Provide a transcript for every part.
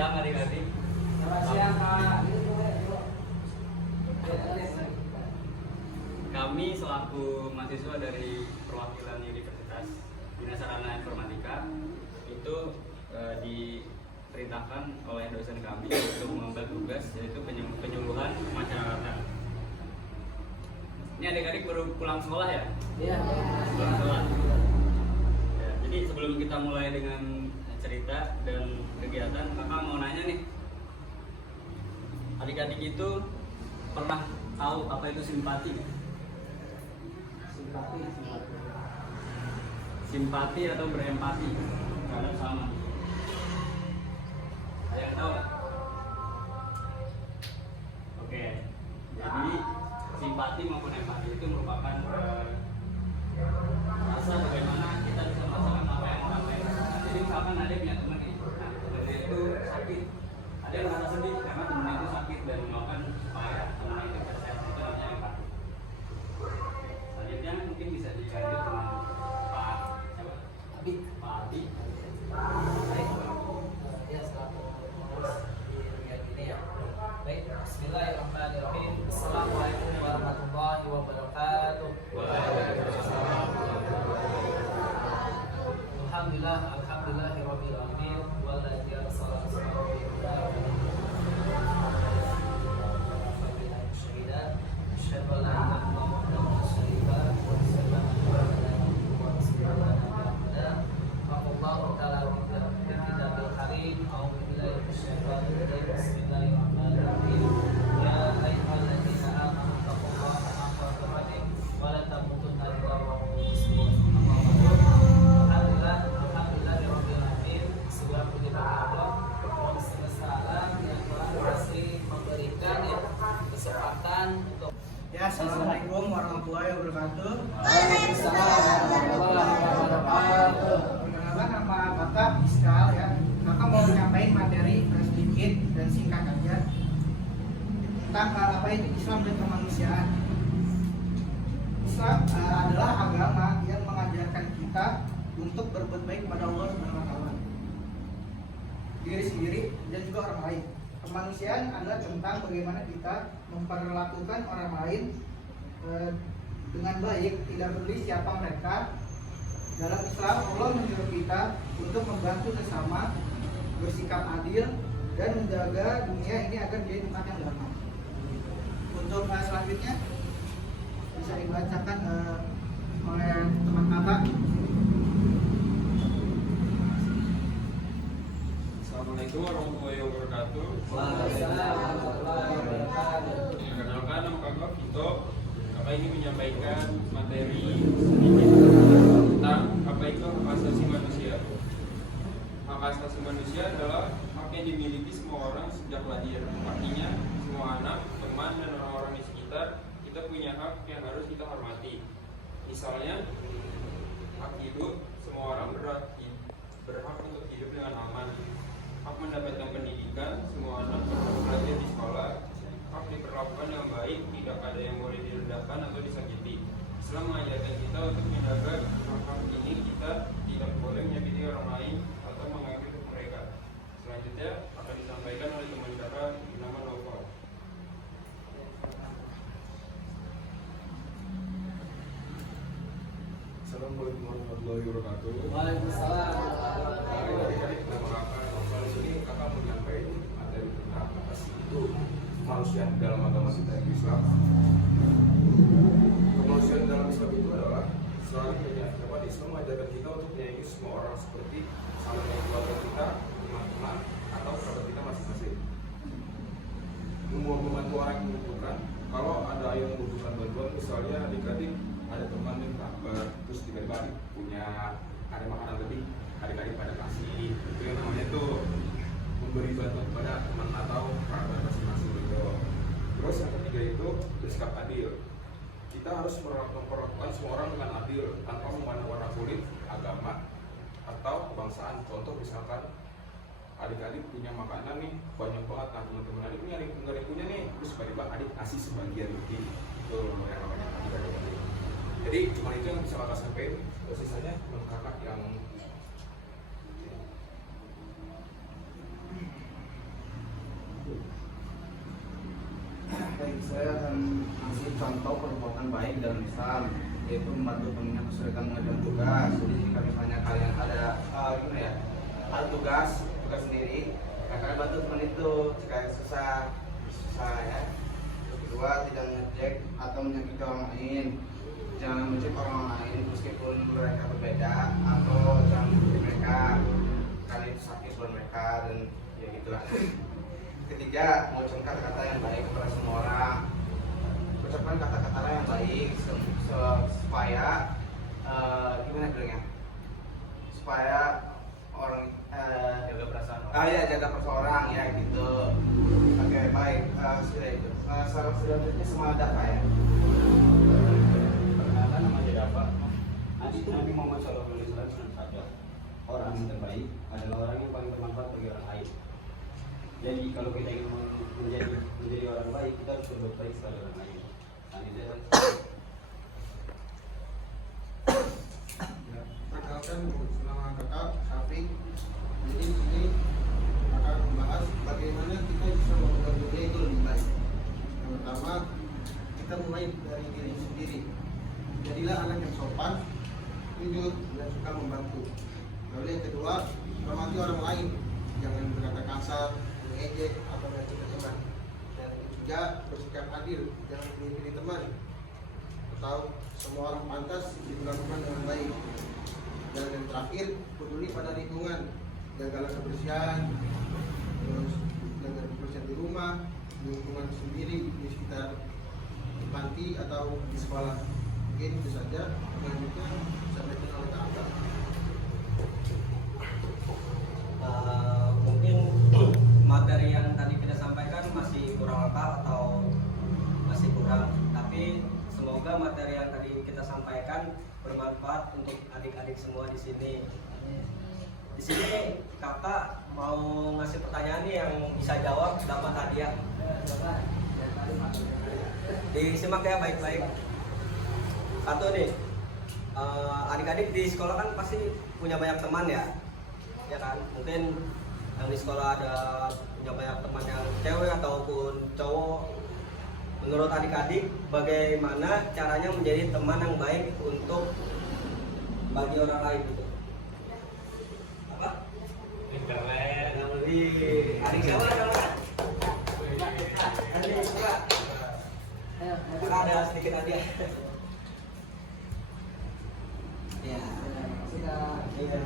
siang adik-adik. Selamat siang Pak. Kami selaku mahasiswa dari perwakilan Universitas Bina Sarana Informatika itu diperintahkan oleh dosen kami untuk mengemban tugas yaitu penyuluhan kemasyarakatan. Ini adik-adik baru pulang sekolah ya? Iya. Pulang sekolah. Ya, jadi sebelum kita mulai dengan cerita dan kegiatan, kakak mau nanya nih, adik-adik itu pernah tahu apa itu simpati? Simpati atau berempati terhadap sama. Ada yang tahu nggak? Oke, jadi simpati maupun empati itu merupakan rasa bagaimana kita bisa merasakan apa yang orang lain rasakan. Jadi misalkan ada punya teman nih, nah temannya itu sakit, ada yang merasa sedih karena temannya itu sakit dan melakukan supaya temannya itu bisa sehat, itu namanya empati. Selanjutnya mungkin bisa dilanjut dengan Pak Abi. Pak Abi. Baik. Ya, selamat di dunia ini ya. Baik, bismillahirrahmanirrahim. Assalamualaikum warahmatullahi wabarakatuh. Alhamdulillahirabbil alamin walladzi arsala rasulahu bil huda wa dinil haq asyhadu an la ilaha illallah wa asyhadu anna muhammadan rasulullah. Allahu ta'ala bil kitabil karim. A'udzu billahi minasyaitonir rajim. Bismillahirrahmanirrahim. Ya ayyuhalladzina amanu taqullaha haqqa tuqatih wa la tamutunna illa wa antum muslimun. Alhamdulillahirabbil alamin. Segala puji Allah Rabb semesta alam yang telah berhasil memberikan kesempatan untuk Ya, assalamualaikum warahmatullahi wabarakatuh. Waalaikumsalam warahmatullahi wabarakatuh. Perkenalkan, nama Bapak Iskal ya. Kakak mau menyampaikan materi sedikit dan singkat aja tentang apa itu Islam dan kemanusiaan. Islam adalah agama yang mengajarkan kita untuk berbuat baik kepada Allah Subhanahu wa taala, diri sendiri dan juga orang lain. Kemanusiaan adalah tentang bagaimana kita memperlakukan orang lain dengan baik, tidak peduli siapa mereka. Dalam Islam, Allah menyuruh kita untuk membantu sesama, bersikap adil, dan menjaga dunia ini agar menjadi tempat yang damai. Untuk selanjutnya bisa dibacakan oleh teman kakak. Assalamualaikum warahmatullahi wabarakatuh. Waalaikumsalam warahmatullahi wabarakatuh. Perkenalkan, nama kakak Vito. Kakak ini menyampaikan materi sedikit tentang apa itu hak asasi manusia. Hak asasi manusia adalah hak yang dimiliki semua orang sejak lahir. Artinya semua anak, teman, dan orang-orang di sekitar kita punya hak yang harus kita hormati. Misalnya hak hidup, semua orang berhak untuk hidup dengan aman. Hak mendapatkan pendidikan, semua anak berhak belajar di sekolah. Hak diperlakukan yang baik, tidak ada yang boleh direndahkan atau disakiti. Islam mengajarkan kita untuk menjaga hak ini, kita tidak boleh menyakiti orang lain atau mengambil hak mereka. Selanjutnya akan disampaikan oleh teman kakak bernama Noval. Assalamualaikum warahmatullahi wabarakatuh. Waalaikumsalam. Adik-adik, nama kakak Noval. Di sini kakak mau menyampaikan materi tentang apa sih itu kemanusiaan dalam agama kita yang Islam. Kemanusiaan dalam Islam itu adalah selalu dapat Islam mengajarkan kita untuk menyayangi semua orang seperti saling keluarga kita, teman-teman, atau kerabat kita masing-masing. Membantu orang yang membutuhkan. Kalau ada yang membutuhkan bantuan, misalnya adik-adik ada teman yang lapar, terus tiba-tiba punya ada makanan lebih, adik-adik pada kasih. Itu yang namanya tuh memberi bantuan kepada teman atau kerabat masing-masing gitu. Terus yang ketiga itu bersikap adil. Kita harus memperlakukan semua orang dengan adil tanpa memandang warna kulit, agama, atau kebangsaan. Contoh misalkan adik-adik punya makanan nih banyak banget, nah teman-teman adik ini ada yang nggak punya nih, terus tiba-tiba adik kasih sebagian lebih. Itu yang namanya adik-adik. Jadi cuma itu yang bisa kakak sampaikan. Sisanya kakak yang saya akan kasih contoh perbuatan baik dalam Islam, yaitu membantu temannya kesulitan mengerjakan tugas. Jadi jika misalnya kalian ada ada tugas sendiri, kalian bantu teman itu jika susah ya. Terus kedua, tidak mengejek atau menyakiti orang lain. Jangan mencek orang lain meskipun mereka berbeda, atau jangan mencek mereka karena itu sakit buat mereka, dan ya gitulah. Ketiga, mengucapkan kata-kata yang baik kepada semua orang. Ucapkan kata-kata yang baik supaya gimana bilangnya? Supaya orang Jaga perasaan. jaga perasaan orang ya gitu. Oke, baik. Sudah itu. Selanjutnya semangat dakwah ya. Perkenalkan, nama saya Dafa. Nabi Muhammad SAW bersabda, orang yang terbaik adalah orang yang paling bermanfaat bagi orang lain. Jadi kalau kita ingin menjadi orang baik, kita harus berbuat baik kepada orang lain. Perkenalkan, nama kakak Syafiq. Jadi di sini akan membahas bagaimana kita bisa membuat dunia itu lebih baik. Yang pertama, kita mulai dari diri sendiri. Jadilah anak yang sopan, jujur, dan suka membantu. Lalu yang kedua, hormati orang lain. Jangan berkata kasar, mengejek, atau menyakiti teman. Dan yang ketiga, bersikap adil, jangan pilih-pilih teman. Atau semua orang pantas diperlakukan dengan baik. Dan yang terakhir, peduli pada lingkungan, jagalah kebersihan, terus jaga kebersihan di rumah, di lingkungan sendiri, di sekitar panti atau di sekolah. Mungkin itu saja. Selanjutnya sampai kenal kakak. Mungkin materi yang tadi kita sampaikan masih kurang lengkap atau masih kurang, tapi semoga materi yang tadi kita sampaikan bermanfaat untuk adik-adik semua di sini. Di sini kakak mau ngasih pertanyaan nih, yang bisa jawab dapat hadiah. Disimak ya baik-baik. Satu nih, adik-adik di sekolah kan pasti punya banyak teman ya kan? Mungkin yang di sekolah punya banyak teman yang cewek ataupun cowok. Menurut adik-adik, bagaimana caranya menjadi teman yang baik untuk bagi orang lain gitu? Apa? Internet. Yang lebih adik siapa namanya? Adik siapa? Ada sedikit hadiah. Ya. Iya.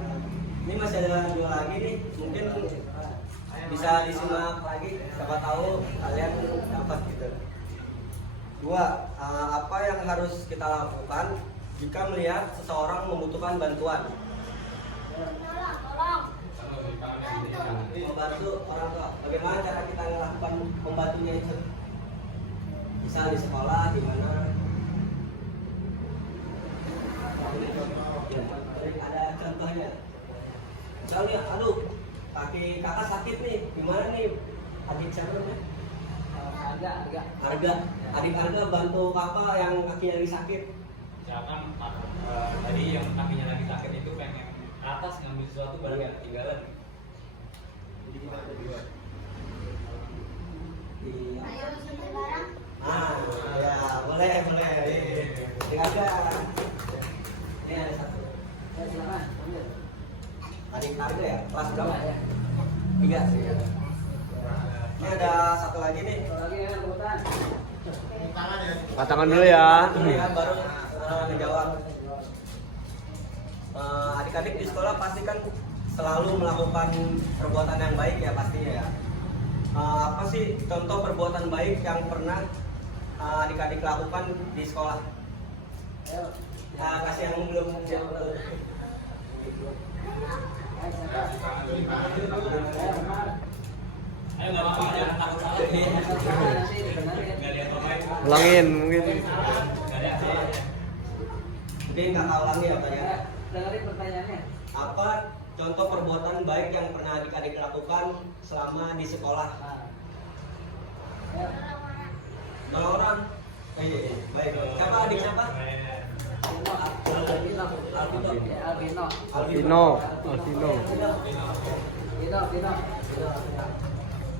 Ini masih ada dua lagi nih, mungkin bisa disimak lagi. Siapa tahu kalian dapat gitu. Dua, apa yang harus kita lakukan jika melihat seseorang membutuhkan bantuan? Membantu orang tua. Bagaimana cara kita melakukan membantunya itu? Bisa di sekolah, di mana? Ada contohnya. Misalnya, aduh, kaki kakak sakit nih, gimana nih? Adik siapa namanya? Harga. Adik Harga bantu kakak yang kakinya lagi sakit. Misalkan tadi yang kakinya lagi sakit itu pengen ke atas ngambil sesuatu baru yang ketinggalan. Jadi kita ada dua. Ya boleh. Harga. Ini ada satu. Adik Harga ya? Kelas berapa ya? 3. Ini ada satu lagi nih. Angkat tangan dulu ya. Ini baru ngejawab. Adik-adik di sekolah pasti kan selalu melakukan perbuatan yang baik ya pastinya ya. Apa sih contoh perbuatan baik yang pernah adik-adik lakukan di sekolah? Kasih yang belum jawab. Ayo nggak apa-apa, jangan takut salah. Nggak lihat pemain. Ulangin mungkin. Nggak lihat salah. Mungkin kakak ulangi ya pertanyaannya. Dengerin pertanyaannya. Apa contoh perbuatan baik yang pernah adik-adik lakukan selama di sekolah? Nolong orang. Iya. Baik. Siapa adik siapa? Alvino.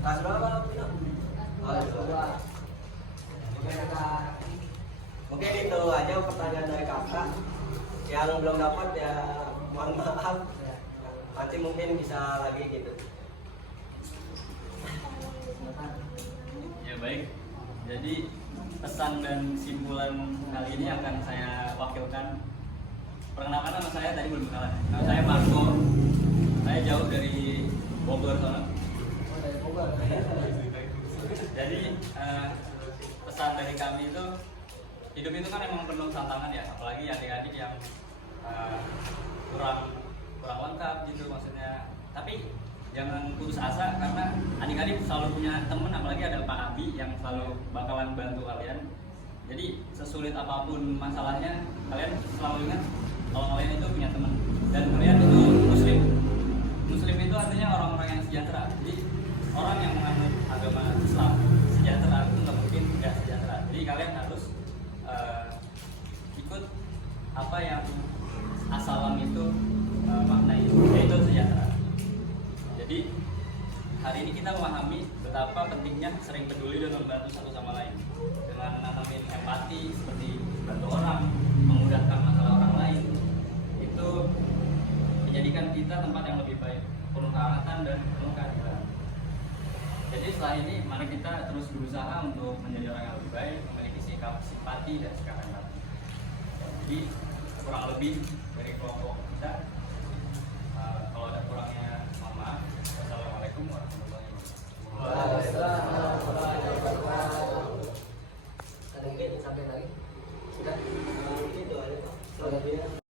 Kelas berapa? Mungkin itu aja pertanyaan dari kakak. Yang belum dapat ya mohon maaf. Nanti mungkin bisa lagi gitu. Ya baik, jadi pesan dan kesimpulan kali ini akan saya wakilkan. Perkenalkan nama saya tadi belum kenalan. Nama saya Marco. Saya jauh dari Bogor sana. Jadi pesan dari kami itu, hidup itu kan emang penuh tantangan ya, apalagi adik-adik yang kurang lengkap gitu maksudnya. Tapi jangan putus asa karena adik-adik selalu punya temen, apalagi ada Pak Abi yang selalu bakalan bantu kalian. Jadi sesulit apapun masalahnya, kalian selalu ingat kalau kalian itu punya teman dan kalian itu muslim. Muslim itu artinya orang-orang yang sejahtera. Jadi orang yang menganut agama Islam sejahtera itu nggak mungkin tidak sejahtera. Jadi kalian harus ikut apa yang asalam itu maknai, yaitu sejahtera. Jadi hari ini kita memahami betapa pentingnya sering peduli dan membantu satu sama lain dengan menanamin empati seperti bantu orang, memudahkan masalah orang lain. Itu menjadikan kita tempat yang lebih baik, penuh kehangatan dan penuh keadilan. Jadi setelah ini mari kita terus berusaha untuk menjadi orang yang lebih baik, memiliki sikap simpati dan sikap empati. Jadi kurang lebih dari kelompok kita. Kalau ada kurangnya mohon maaf. Wassalamualaikum warahmatullahi wabarakatuh. Mungkin sampai lagi. Sudah. Itu aja.